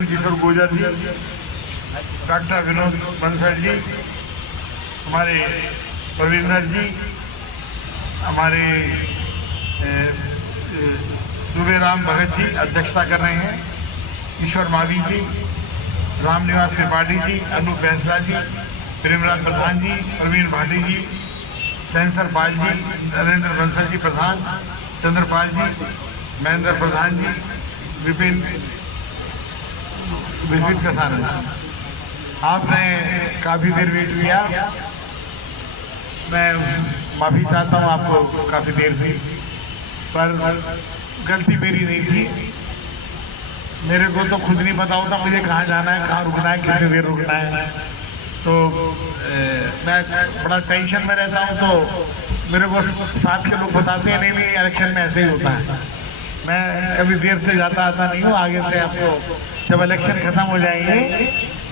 किशोर गुर्जर जी, doctor Vinod Bansal ji, हमारे प्रवींदर जी, हमारे सूबेराम भगत जी अध्यक्षता कर रहे हैं, ईश्वर मावी जी, रामनिवास त्रिपाठी जी, अनूप फैसला जी, प्रेमराज प्रधान जी, प्रवीण भाटी जी, सहनसर पाल जी, नरेंद्र बंसल जी प्रधान, चंद्रपाल जी, महेंद्र प्रधान जी, विपिन कसान। आपने काफ़ी देर वेट किया, मैं माफ़ी चाहता हूँ, आपको काफ़ी देर हुई, पर गलती मेरी नहीं थी। मेरे को तो खुद नहीं पता होता मुझे कहाँ जाना है, कहाँ रुकना है, कितनी देर रुकना है। तो मैं बड़ा टेंशन में रहता हूँ, तो मेरे को साथ के लोग बताते हैं नहीं इलेक्शन में ऐसे ही होता है। मैं कभी देर से जाता आता नहीं हूँ। आगे से आपको जब इलेक्शन खत्म हो जाएंगे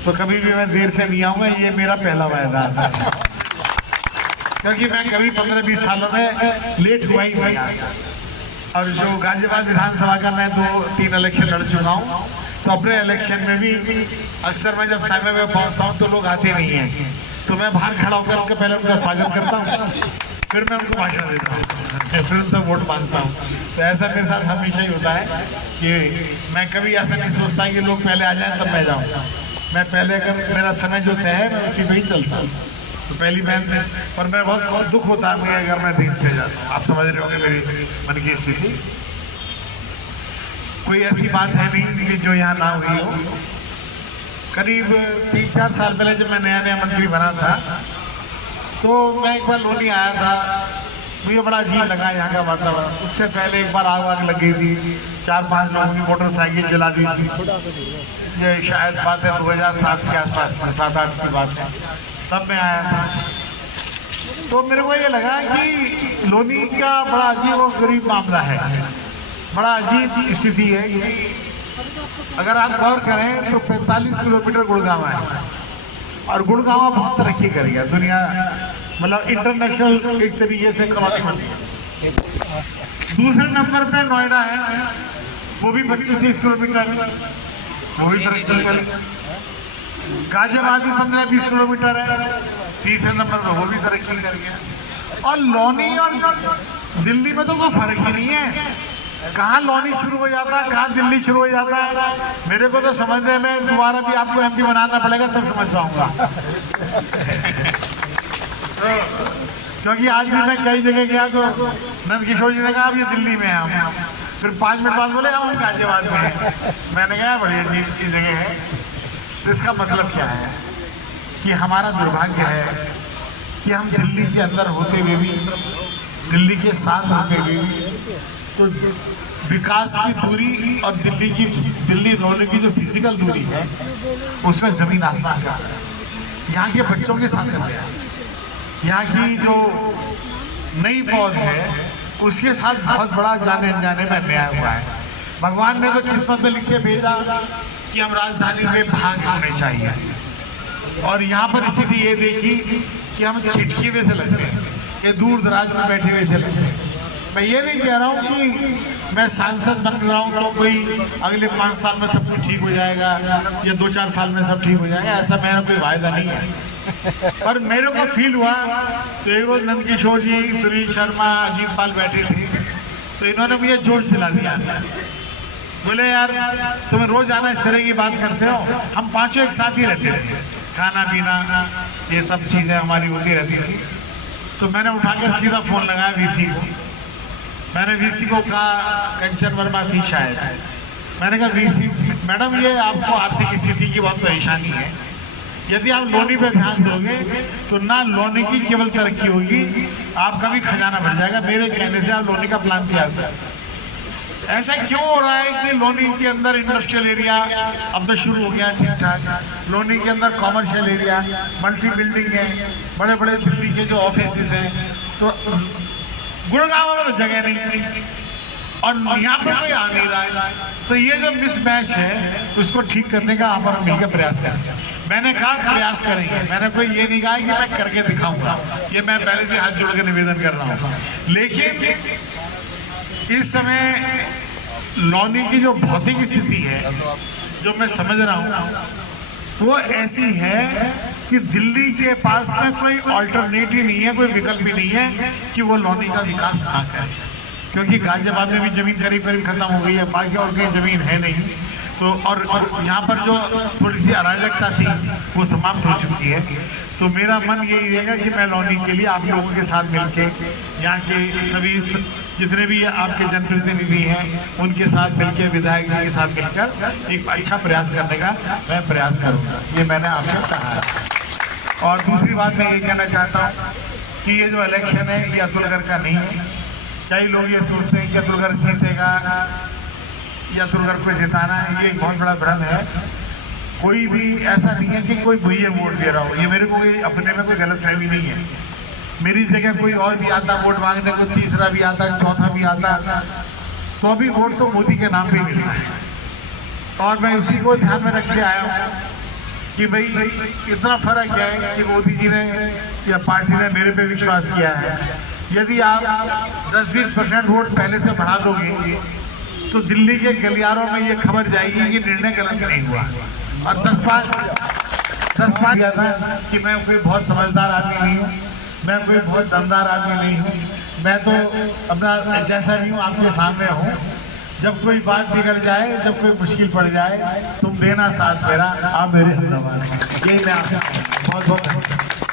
तो कभी भी मैं देर से नहीं आऊँगा, ये मेरा पहला वायदा है। क्योंकि मैं कभी 15-20 सालों में लेट हुआ ही नहीं आज तक। और जो गाजियाबाद विधानसभा का मैं 2-3 इलेक्शन लड़ चुका हूँ, तो अपने इलेक्शन में भी अक्सर मैं जब समय में पहुँचता हूँ तो लोग आते नहीं हैं, तो मैं बाहर खड़ा होकर उनके पहले उनका स्वागत करता हूँ, फिर मैं उनको भाषण देता हूँ, फिर उनसे वोट मांगता हूँ। तो ऐसा मेरे साथ हमेशा ही होता है कि मैं कभी ऐसा नहीं सोचता कि लोग पहले आ जाएं तब मैं जाऊँ। मैं पहले अगर मेरा समय जो तय है मैं उसी पे ही चलता हूँ। तो पहली बात में और मेरा बहुत दुख होता है मुझे अगर मैं देर से जाता हूँ। आप समझ रहे होंगे मेरी मन की स्थिति। कोई ऐसी बात है नहीं कि जो यहाँ ना हुई हो। करीब 3-4 साल पहले जब मैं नया मंत्री बना था तो मैं एक बार लोनी आया था, मुझे बड़ा अजीब लगा यहाँ का वातावरण। उससे पहले एक बार आग लग गई थी, 4-5 लोगों की मोटरसाइकिल जला दी थी। ये शायद बात है 2007 के आसपास में, 7-8 की बात है, तब मैं आया था। तो मेरे को ये लगा कि लोनी का बड़ा अजीब और गरीब मामला है, बड़ा अजीब स्थिति है कि अगर आप गौर करें तो 45 किलोमीटर गुड़गांव है और गुड़गांव बहुत तरक्की कर गया, दुनिया मतलब इंटरनेशनल एक तरीके से कॉलोनी बन गई। दूसरे नंबर पे नोएडा है, वो भी 25-30 किलोमीटर, वो भी तरक्की कर गया। गाजियाबाद भी 15-20 किलोमीटर है, तीसरे नंबर पे वो भी तरक्की कर गया। और लोनी और दिल्ली में तो कोई फर्क ही नहीं है, कहाँ लोनी शुरू हो जाता है, कहाँ दिल्ली शुरू हो जाता है। मेरे को तो समझने में दोबारा भी आपको एमपी बनाना पड़ेगा तब समझ पाऊंगा। तो क्योंकि आज भी मैं कई जगह गया तो नंद किशोर जी ने कहा अब ये दिल्ली में है हम, फिर 5 मिनट बाद बोले हम गाजियाबाद में हैं। मैंने कहा बड़ी अजीब सी जगह है। तो इसका मतलब क्या है कि हमारा दुर्भाग्य है कि हम दिल्ली के अंदर होते हुए भी, दिल्ली के साथ होते हुए भी, तो विकास की दूरी और दिल्ली लोनी की जो फिजिकल दूरी है उसमें जमीन आसमान का है। यहाँ के बच्चों के साथ है, यहाँ की जो नई पौध है उसके साथ बहुत बड़ा जाने अनजाने में अन्याय हुआ है। भगवान ने तो किस्मत में लिखे भेजा कि हम राजधानी में भाग होने चाहिए, और यहाँ पर स्थिति ये देखी कि हम छिटकी में से लगते हैं, कि दूर दराज में बैठे हुए से लगते हैं। मैं ये नहीं कह रहा हूँ कि मैं सांसद बन रहा हूँ तो कोई अगले 5 साल में सब कुछ ठीक हो जाएगा या 2-4 साल में सब ठीक हो जाएगा, ऐसा मेरा कोई वायदा नहीं है। पर मेरे को फील हुआ तो एक रोज नंद किशोर जी, सुनील शर्मा, अजीत पाल बैठे थे, तो इन्होंने मुझे जोश दिला दिया। बोले यार तुम रोज आना इस तरह की बात करते हो, हम पांचों एक साथ ही रहते थे, खाना पीना ये सब चीज़ें हमारी होती रहती थी। तो मैंने उठा के सीधा फ़ोन लगाया वीसी को। मैंने वीसी को कहा, कंचन वर्मा थी शायद, मैंने कहा वीसी मैडम ये आपको आर्थिक स्थिति की बहुत परेशानी है, यदि आप लोनी पे ध्यान दोगे तो ना लोनी की केवल तरक्की होगी, आपका भी खजाना भर जाएगा। मेरे कहने से आप लोनी का प्लान तैयार करें। ऐसा क्यों हो रहा है कि लोनी के अंदर इंडस्ट्रियल एरिया अब तो शुरू हो गया ठीक ठाक, लोनी के अंदर कॉमर्शियल एरिया, मल्टी बिल्डिंग है, बड़े बड़े दिल्ली के जो ऑफिस हैं, तो गुड़गांव में तो जगह नहीं और यहाँ पर कोई आ नहीं रहा है। तो ये जो मिसमैच है उसको ठीक करने का आप और मिलकर प्रयास करें। मैंने कहा प्रयास करेंगे, मैंने कोई ये नहीं कहा कि मैं करके दिखाऊंगा, ये मैं पहले से हाथ जोड़ के निवेदन कर रहा हूँ। लेकिन इस समय लोनी की जो भौतिक स्थिति है, जो मैं समझ रहा हूँ वो ऐसी है कि दिल्ली के पास में कोई ऑल्टरनेटिव नहीं है, कोई विकल्प ही नहीं है कि वो लौनी का विकास ना करे, क्योंकि गाजियाबाद में भी जमीन करीब करीब खत्म हो गई है, बाकी और कहीं जमीन है नहीं। तो और यहाँ पर जो थोड़ी सी अराजकता थी वो समाप्त हो चुकी है। तो मेरा मन यही रहेगा कि मैं लौनी के लिए आप लोगों के साथ मिलके यहाँ के सभी जितने भी आपके जनप्रतिनिधि हैं उनके साथ मिलकर, विधायक जी के साथ मिलकर एक अच्छा प्रयास करने का मैं प्रयास करूँगा, ये मैंने आपसे कहा है। और दूसरी बात मैं ये कहना चाहता हूँ कि ये जो इलेक्शन है ये अतुलगढ़ का नहीं है। कई लोग ये सोचते हैं कि अतुलगढ़ जीतेगा या अतुलगढ़ को जिताना है, ये एक बहुत बड़ा भ्रम है। कोई भी ऐसा नहीं है कि कोई भैया वोट दे रहा हो, ये मेरे को अपने में कोई गलत फहमी नहीं है। मेरी जगह कोई और भी आता वोट मांगने को, तीसरा भी आता, चौथा भी आता, तो अभी वोट तो मोदी के नाम पे मिल रहा है। और मैं उसी को ध्यान में रख के आया हूँ कि भाई इतना फर्क है कि मोदी जी ने या पार्टी ने मेरे पे विश्वास किया है। यदि आप 10-20% वोट पहले से बढ़ा दोगे तो दिल्ली के गलियारों में ये खबर जाएगी कि निर्णय गलत नहीं हुआ। और 10-5 किया था कि मैं कोई बहुत समझदार आदमी नहीं हूँ, मैं कोई बहुत दमदार आदमी नहीं हूँ, मैं तो अपना जैसा भी हूँ आपके सामने हूँ। जब कोई बात बिगड़ जाए, जब कोई मुश्किल पड़ जाए, तुम देना साथ मेरा, आप मेरे हमदर्द। यही मैं आपसे बहुत बहुत